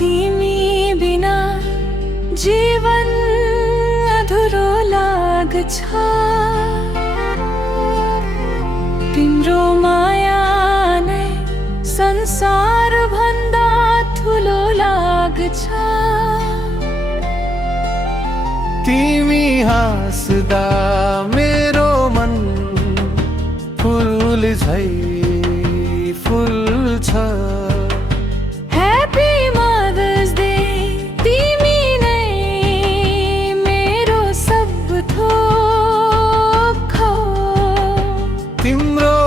तिमी बिना जीवन अधुरो लाग्छ। तिम्रो माया नै संसार भन्दा ठुलो लाग्छ। तिमी हाँस्दा मेरो मन फुल झै फुल्छ। ह्याप्पी मदर्स डे, तिमी नै मेरो सब थोक हो। तिम्रो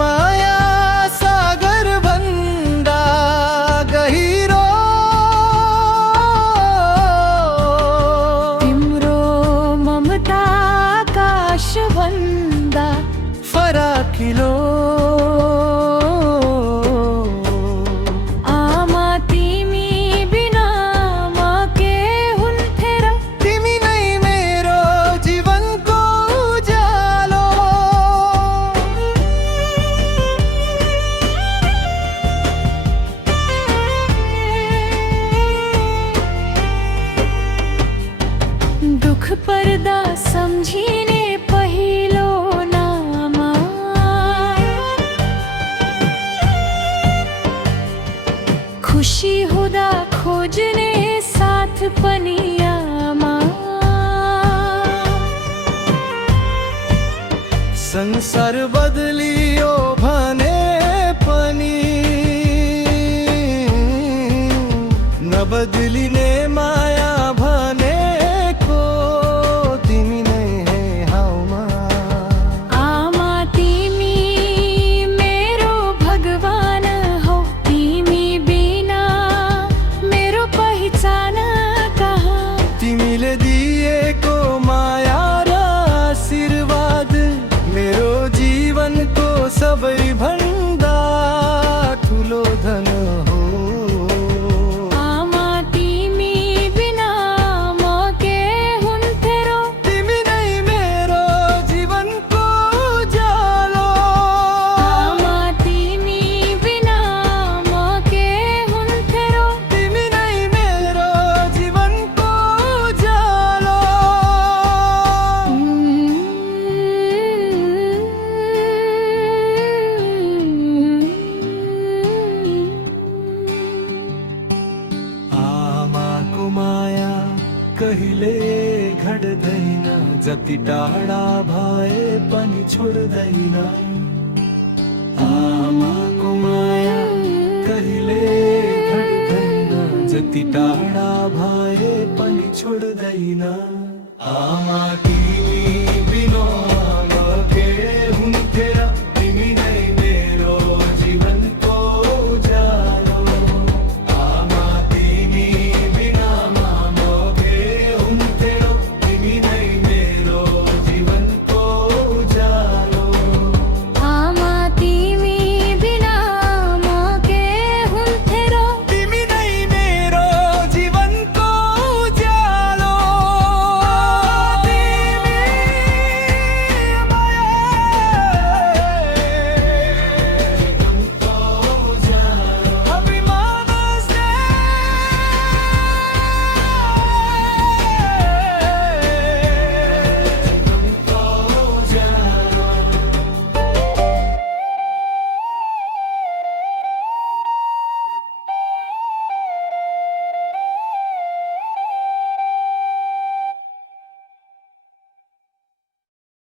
माया सागर भन्दा गहिरो, तिम्रो ममता आकाश भन्दा फराकिलो। आमा तिमी बिना म के हुन्थे र। तिमी नै मेरो जीवनको उज्यालो। दुख पर्दा सम्झिने पहिलो नाम, खुसी हुँदा खोज्ने साथ पनि आमा। संसार बदलियो भने पनि नबदलिने माया भनेको तिमी नै हे हाउमा। आमा तिमी मेरो भगवान हौ, तिमी बिना मेरो पहिचान कहाँ। तिमीले दिएको माया र आशीर्वाद मेरो जीवनको सबैभन्दा ठुलो धन हो। आमा तिमी बिना म के हुन्थे र। तिमी नै मेरो जीवनको उज्यालो। आमा तिमी बिना म के हुन्थे र। तिमी नै मेरो जीवनको उज्यालो। आमाको माया कहिले घट्दैन, जति टाढा भए पनि छोड्दैन। आमाको माया कहिले घट्दैन, जति टाढा भए पनि छोड्दैन। आमा तिमी